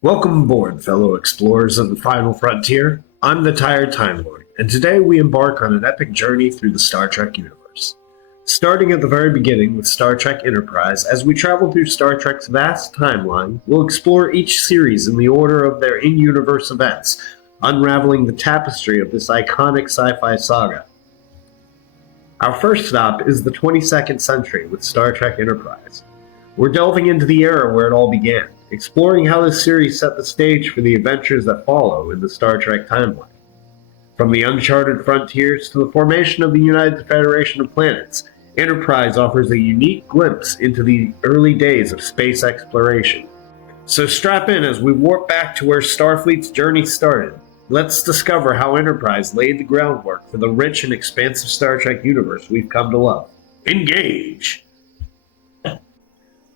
Welcome aboard, fellow explorers of the final frontier. I'm the Tired Timelord, and today we embark on an epic journey through the Star Trek universe. Starting at the very beginning with Star Trek Enterprise, as we travel through Star Trek's vast timeline, we'll explore each series in the order of their in-universe events, unraveling the tapestry of this iconic sci-fi saga. Our first stop is the 22nd century with Star Trek Enterprise. We're delving into the era where it all began, exploring how this series set the stage for the adventures that follow in the Star Trek timeline. From the uncharted frontiers to the formation of the United Federation of Planets, Enterprise offers a unique glimpse into the early days of space exploration. So strap in as we warp back to where Starfleet's journey started. Let's discover how Enterprise laid the groundwork for the rich and expansive Star Trek universe we've come to love. Engage!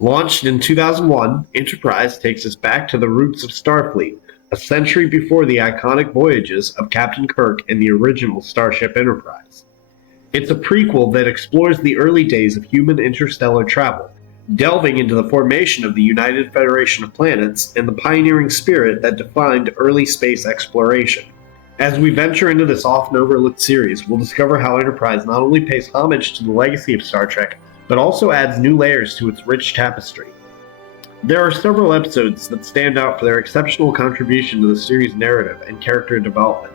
Launched in 2001, Enterprise takes us back to the roots of Starfleet, a century before the iconic voyages of Captain Kirk and the original Starship Enterprise. It's a prequel that explores the early days of human interstellar travel, delving into the formation of the United Federation of Planets and the pioneering spirit that defined early space exploration. As we venture into this often overlooked series, we'll discover how Enterprise not only pays homage to the legacy of Star Trek, but also adds new layers to its rich tapestry. There are several episodes that stand out for their exceptional contribution to the series' narrative and character development.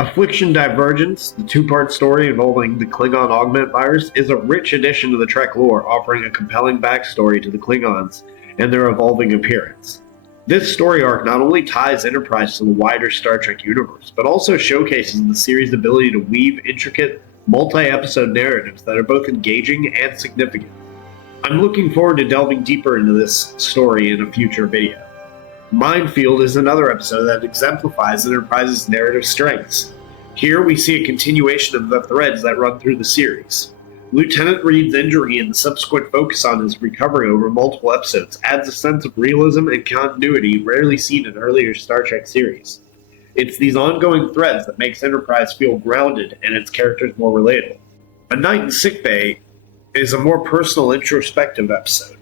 Affliction Divergence, the two-part story involving the Klingon augment virus, is a rich addition to the Trek lore, offering a compelling backstory to the Klingons and their evolving appearance. This story arc not only ties Enterprise to the wider Star Trek universe, but also showcases the series' ability to weave intricate, multi-episode narratives that are both engaging and significant. I'm looking forward to delving deeper into this story in a future video. Minefield is another episode that exemplifies Enterprise's narrative strengths. Here we see a continuation of the threads that run through the series. Lieutenant Reed's injury and the subsequent focus on his recovery over multiple episodes adds a sense of realism and continuity rarely seen in earlier Star Trek series. It's these ongoing threads that makes Enterprise feel grounded and its characters more relatable. A Night in Sickbay is a more personal, introspective episode.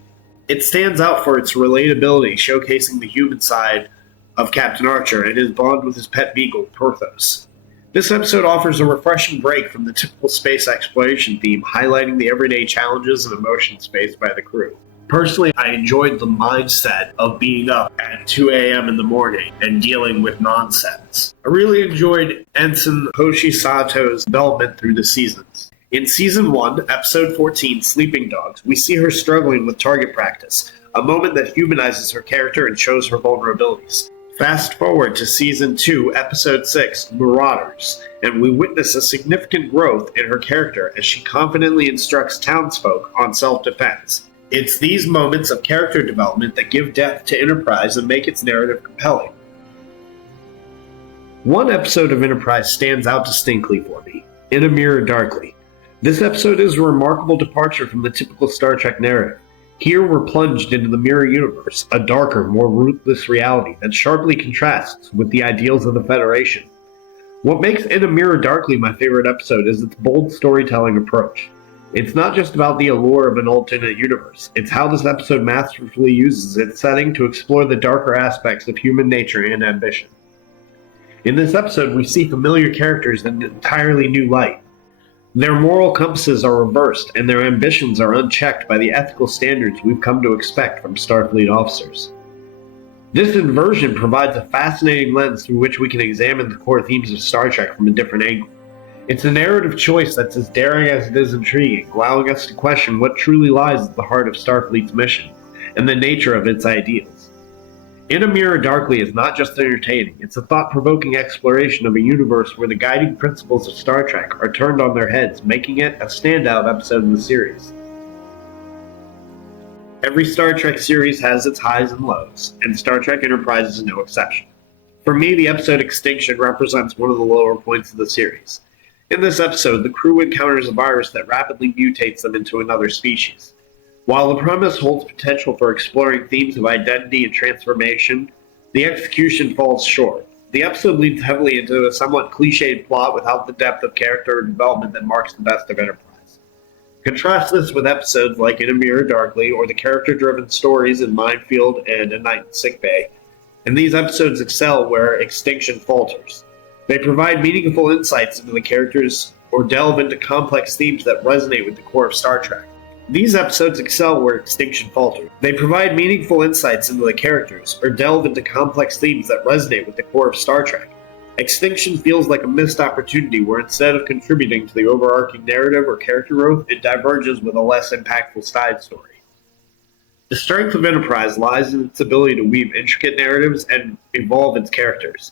It stands out for its relatability, showcasing the human side of Captain Archer and his bond with his pet beagle, Porthos. This episode offers a refreshing break from the typical space exploration theme, highlighting the everyday challenges and emotions faced by the crew. Personally, I enjoyed the mindset of being up at 2 a.m. in the morning and dealing with nonsense. I really enjoyed Ensign Hoshi Sato's development through the seasons. In Season 1, Episode 14, Sleeping Dogs, we see her struggling with target practice, a moment that humanizes her character and shows her vulnerabilities. Fast forward to Season 2, Episode 6, Marauders, and we witness a significant growth in her character as she confidently instructs townsfolk on self-defense. It's these moments of character development that give depth to Enterprise and make its narrative compelling. One episode of Enterprise stands out distinctly for me, In a Mirror Darkly. This episode is a remarkable departure from the typical Star Trek narrative. Here we're plunged into the Mirror Universe, a darker, more ruthless reality that sharply contrasts with the ideals of the Federation. What makes In a Mirror Darkly my favorite episode is its bold storytelling approach. It's not just about the allure of an alternate universe, it's how this episode masterfully uses its setting to explore the darker aspects of human nature and ambition. In this episode, we see familiar characters in an entirely new light. Their moral compasses are reversed, and their ambitions are unchecked by the ethical standards we've come to expect from Starfleet officers. This inversion provides a fascinating lens through which we can examine the core themes of Star Trek from a different angle. It's a narrative choice that's as daring as it is intriguing, allowing us to question what truly lies at the heart of Starfleet's mission and the nature of its ideals. In a Mirror Darkly is not just entertaining, it's a thought-provoking exploration of a universe where the guiding principles of Star Trek are turned on their heads, making it a standout episode in the series. Every Star Trek series has its highs and lows, and Star Trek Enterprise is no exception. For me, the episode Extinction represents one of the lower points of the series. In this episode, the crew encounters a virus that rapidly mutates them into another species. While the premise holds potential for exploring themes of identity and transformation, the execution falls short. The episode leans heavily into a somewhat cliched plot without the depth of character development that marks the best of Enterprise. Contrast this with episodes like In a Mirror Darkly or the character-driven stories in Minefield and A Night in Sickbay, and these episodes excel where Extinction falters. They provide meaningful insights into the characters or delve into complex themes that resonate with the core of Star Trek. These episodes excel where Extinction falters. They provide meaningful insights into the characters or delve into complex themes that resonate with the core of Star Trek. Extinction feels like a missed opportunity where instead of contributing to the overarching narrative or character growth, it diverges with a less impactful side story. The strength of Enterprise lies in its ability to weave intricate narratives and evolve its characters.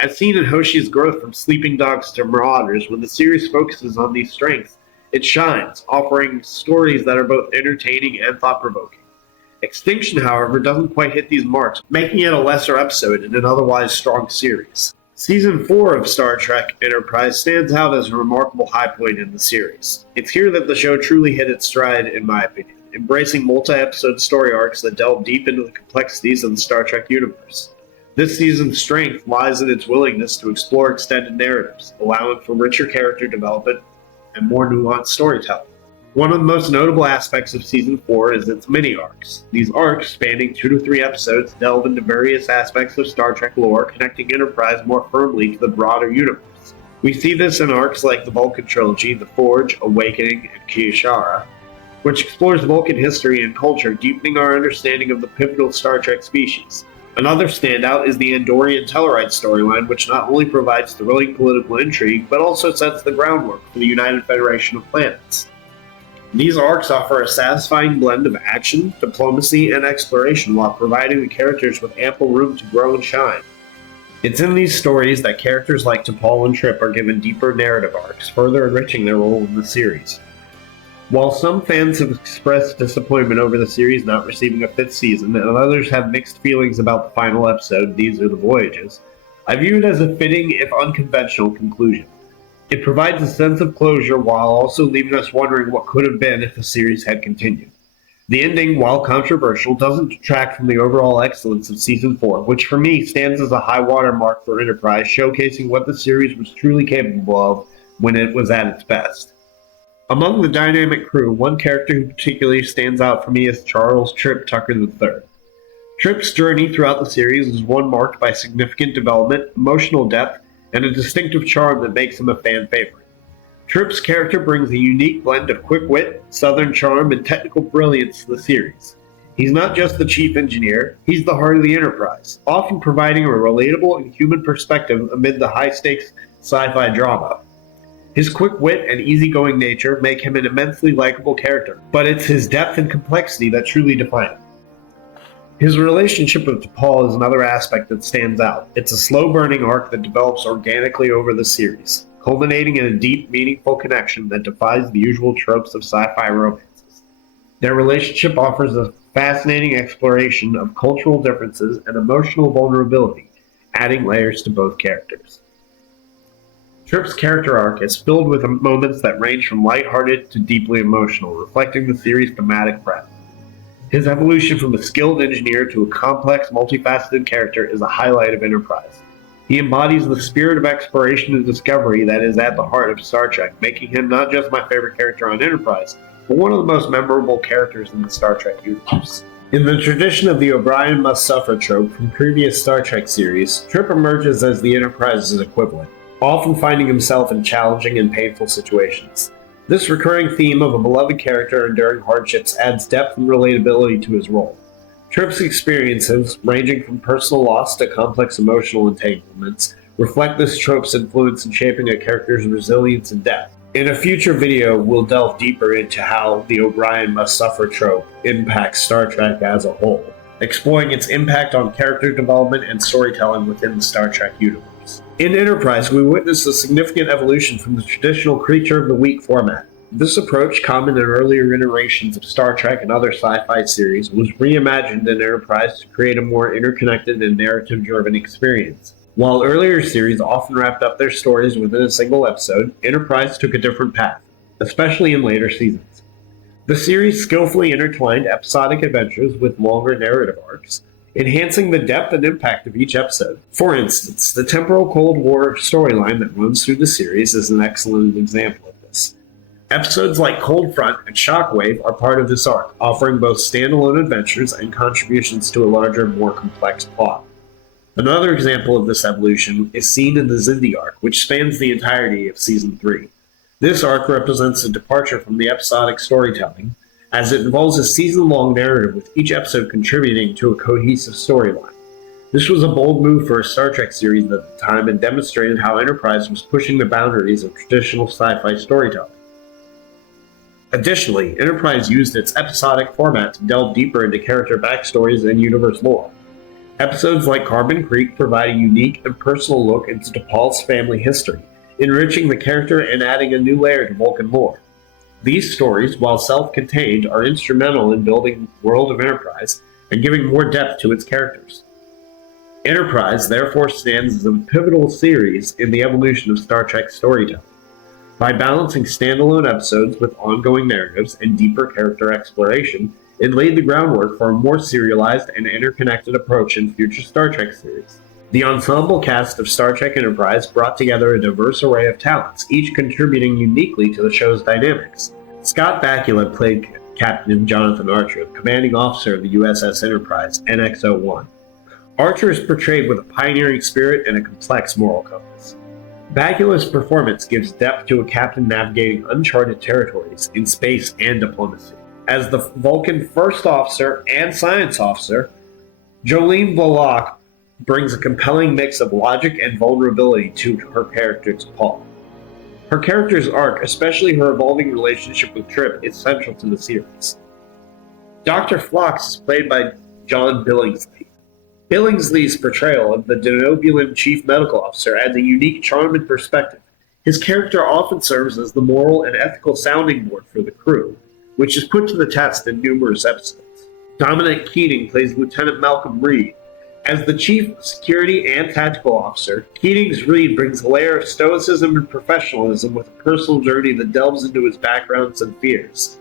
As seen in Hoshi's growth from sleeping dogs to marauders, when the series focuses on these strengths, it shines, offering stories that are both entertaining and thought-provoking. Extinction, however, doesn't quite hit these marks, making it a lesser episode in an otherwise strong series. Season 4 of Star Trek Enterprise stands out as a remarkable high point in the series. It's here that the show truly hit its stride, in my opinion, embracing multi-episode story arcs that delve deep into the complexities of the Star Trek universe. This season's strength lies in its willingness to explore extended narratives, allowing for richer character development and more nuanced storytelling. One of the most notable aspects of Season 4 is its mini-arcs. These arcs, spanning 2 to 3 episodes, delve into various aspects of Star Trek lore, connecting Enterprise more firmly to the broader universe. We see this in arcs like the Vulcan Trilogy, The Forge, Awakening, and Kiyashara, which explores Vulcan history and culture, deepening our understanding of the pivotal Star Trek species. Another standout is the Andorian Tellarite storyline, which not only provides thrilling political intrigue, but also sets the groundwork for the United Federation of Planets. These arcs offer a satisfying blend of action, diplomacy, and exploration while providing the characters with ample room to grow and shine. It's in these stories that characters like T'Pol and Trip are given deeper narrative arcs, further enriching their role in the series. While some fans have expressed disappointment over the series not receiving a 5th season, and others have mixed feelings about the final episode, These Are the Voyages, I view it as a fitting, if unconventional, conclusion. It provides a sense of closure while also leaving us wondering what could have been if the series had continued. The ending, while controversial, doesn't detract from the overall excellence of Season 4, which for me stands as a high water mark for Enterprise, showcasing what the series was truly capable of when it was at its best. Among the dynamic crew, one character who particularly stands out for me is Charles Trip Tucker III. Trip's journey throughout the series is one marked by significant development, emotional depth, and a distinctive charm that makes him a fan favorite. Trip's character brings a unique blend of quick wit, southern charm, and technical brilliance to the series. He's not just the chief engineer, he's the heart of the Enterprise, often providing a relatable and human perspective amid the high-stakes sci-fi drama. His quick wit and easygoing nature make him an immensely likable character, but it's his depth and complexity that truly define him. His relationship with T'Pol is another aspect that stands out. It's a slow-burning arc that develops organically over the series, culminating in a deep, meaningful connection that defies the usual tropes of sci-fi romances. Their relationship offers a fascinating exploration of cultural differences and emotional vulnerability, adding layers to both characters. Trip's character arc is filled with moments that range from lighthearted to deeply emotional, reflecting the series' thematic breadth. His evolution from a skilled engineer to a complex, multifaceted character is a highlight of Enterprise. He embodies the spirit of exploration and discovery that is at the heart of Star Trek, making him not just my favorite character on Enterprise, but one of the most memorable characters in the Star Trek universe. In the tradition of the O'Brien must suffer trope from previous Star Trek series, Trip emerges as the Enterprise's equivalent, often finding himself in challenging and painful situations. This recurring theme of a beloved character enduring hardships adds depth and relatability to his role. Trip's experiences, ranging from personal loss to complex emotional entanglements, reflect this trope's influence in shaping a character's resilience and depth. In a future video, we'll delve deeper into how the O'Brien must suffer trope impacts Star Trek as a whole, exploring its impact on character development and storytelling within the Star Trek universe. In Enterprise, we witness a significant evolution from the traditional Creature of the Week format. This approach, common in earlier iterations of Star Trek and other sci-fi series, was reimagined in Enterprise to create a more interconnected and narrative-driven experience. While earlier series often wrapped up their stories within a single episode, Enterprise took a different path, especially in later seasons. The series skillfully intertwined episodic adventures with longer narrative arcs, enhancing the depth and impact of each episode. For instance, the temporal Cold War storyline that runs through the series is an excellent example of this. Episodes like Cold Front and Shockwave are part of this arc, offering both standalone adventures and contributions to a larger, more complex plot. Another example of this evolution is seen in the Zindi arc, which spans the entirety of Season 3. This arc represents a departure from the episodic storytelling, as it involves a season-long narrative with each episode contributing to a cohesive storyline. This was a bold move for a Star Trek series at the time and demonstrated how Enterprise was pushing the boundaries of traditional sci-fi storytelling. Additionally, Enterprise used its episodic format to delve deeper into character backstories and universe lore. Episodes like Carbon Creek provide a unique and personal look into T'Pol's family history, enriching the character and adding a new layer to Vulcan lore. These stories, while self-contained, are instrumental in building the world of Enterprise and giving more depth to its characters. Enterprise therefore stands as a pivotal series in the evolution of Star Trek storytelling. By balancing standalone episodes with ongoing narratives and deeper character exploration, it laid the groundwork for a more serialized and interconnected approach in future Star Trek series. The ensemble cast of Star Trek Enterprise brought together a diverse array of talents, each contributing uniquely to the show's dynamics. Scott Bakula played Captain Jonathan Archer, commanding officer of the USS Enterprise, NX-01. Archer is portrayed with a pioneering spirit and a complex moral compass. Bakula's performance gives depth to a captain navigating uncharted territories in space and diplomacy. As the Vulcan first officer and science officer, Jolene Bullock brings a compelling mix of logic and vulnerability to her character T'Pol. Her character's arc, especially her evolving relationship with Trip, is central to the series. Dr. Phlox is played by John Billingsley. Billingsley's portrayal of the Denobulan chief medical officer adds a unique charm and perspective. His character often serves as the moral and ethical sounding board for the crew, which is put to the test in numerous episodes. Dominic Keating plays Lieutenant Malcolm Reed. As the chief security and tactical officer, Keating's Reed brings a layer of stoicism and professionalism with a personal journey that delves into his backgrounds and fears.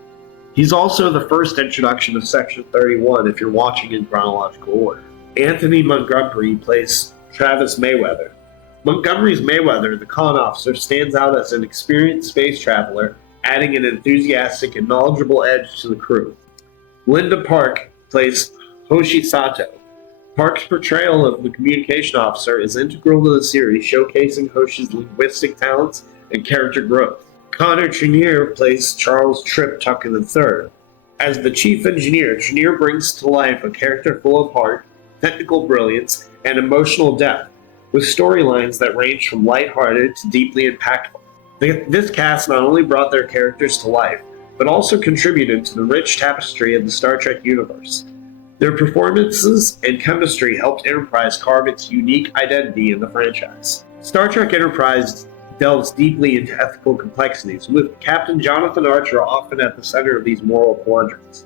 He's also the first introduction of Section 31 if you're watching in chronological order. Anthony Montgomery plays Travis Mayweather. Montgomery's Mayweather, the con officer, stands out as an experienced space traveler, adding an enthusiastic and knowledgeable edge to the crew. Linda Park plays Hoshi Sato. Park's portrayal of the communication officer is integral to the series, showcasing Hoshi's linguistic talents and character growth. Connor Trenier plays Charles Trip Tucker III. As the chief engineer, Trenier brings to life a character full of heart, technical brilliance, and emotional depth, with storylines that range from lighthearted to deeply impactful. This cast not only brought their characters to life, but also contributed to the rich tapestry of the Star Trek universe. Their performances and chemistry helped Enterprise carve its unique identity in the franchise. Star Trek Enterprise delves deeply into ethical complexities, with Captain Jonathan Archer often at the center of these moral quandaries.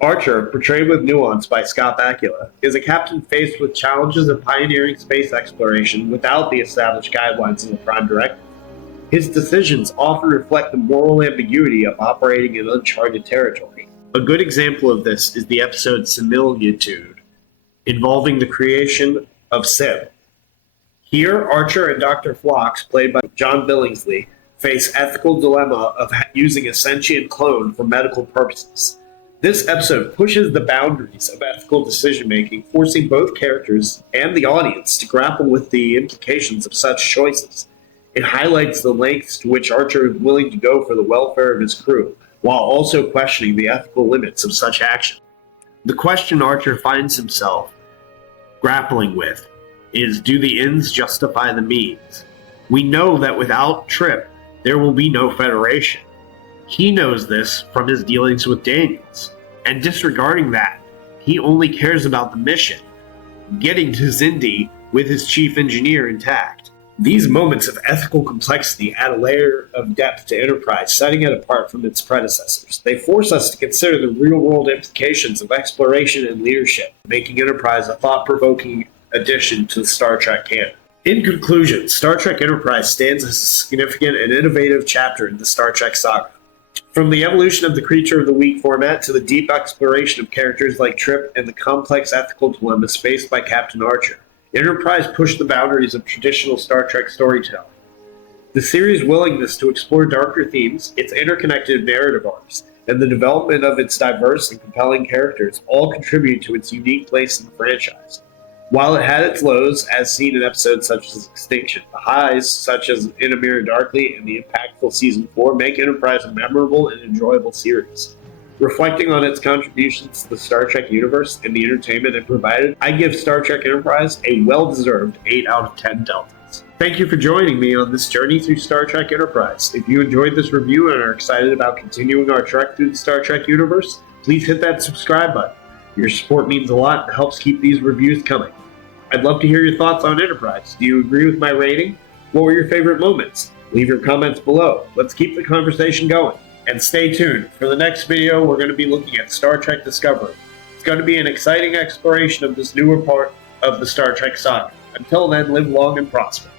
Archer, portrayed with nuance by Scott Bakula, is a captain faced with challenges of pioneering space exploration without the established guidelines of the Prime Directive. His decisions often reflect the moral ambiguity of operating in uncharted territory. A good example of this is the episode Similitude, involving the creation of Sim. Here, Archer and Dr. Phlox, played by John Billingsley, face ethical dilemma of using a sentient clone for medical purposes. This episode pushes the boundaries of ethical decision-making, forcing both characters and the audience to grapple with the implications of such choices. It highlights the lengths to which Archer is willing to go for the welfare of his crew, while also questioning the ethical limits of such action. The question Archer finds himself grappling with is, do the ends justify the means? We know that without Trip, there will be no Federation. He knows this from his dealings with Daniels, and disregarding that, he only cares about the mission, getting to Zindi with his chief engineer intact. These moments of ethical complexity add a layer of depth to Enterprise, setting it apart from its predecessors. They force us to consider the real-world implications of exploration and leadership, making Enterprise a thought-provoking addition to the Star Trek canon. In conclusion, Star Trek Enterprise stands as a significant and innovative chapter in the Star Trek saga. From the evolution of the Creature of the Week format to the deep exploration of characters like Trip and the complex ethical dilemmas faced by Captain Archer, Enterprise pushed the boundaries of traditional Star Trek storytelling. The series' willingness to explore darker themes, its interconnected narrative arcs, and the development of its diverse and compelling characters all contribute to its unique place in the franchise. While it had its lows, as seen in episodes such as Extinction, the highs, such as In a Mirror Darkly and the impactful Season 4, make Enterprise a memorable and enjoyable series. Reflecting on its contributions to the Star Trek universe and the entertainment it provided, I give Star Trek Enterprise a well-deserved 8 out of 10 Deltas. Thank you for joining me on this journey through Star Trek Enterprise. If you enjoyed this review and are excited about continuing our trek through the Star Trek universe, please hit that subscribe button. Your support means a lot and helps keep these reviews coming. I'd love to hear your thoughts on Enterprise. Do you agree with my rating? What were your favorite moments? Leave your comments below. Let's keep the conversation going. And stay tuned. For the next video, we're going to be looking at Star Trek Discovery. It's going to be an exciting exploration of this newer part of the Star Trek saga. Until then, live long and prosper.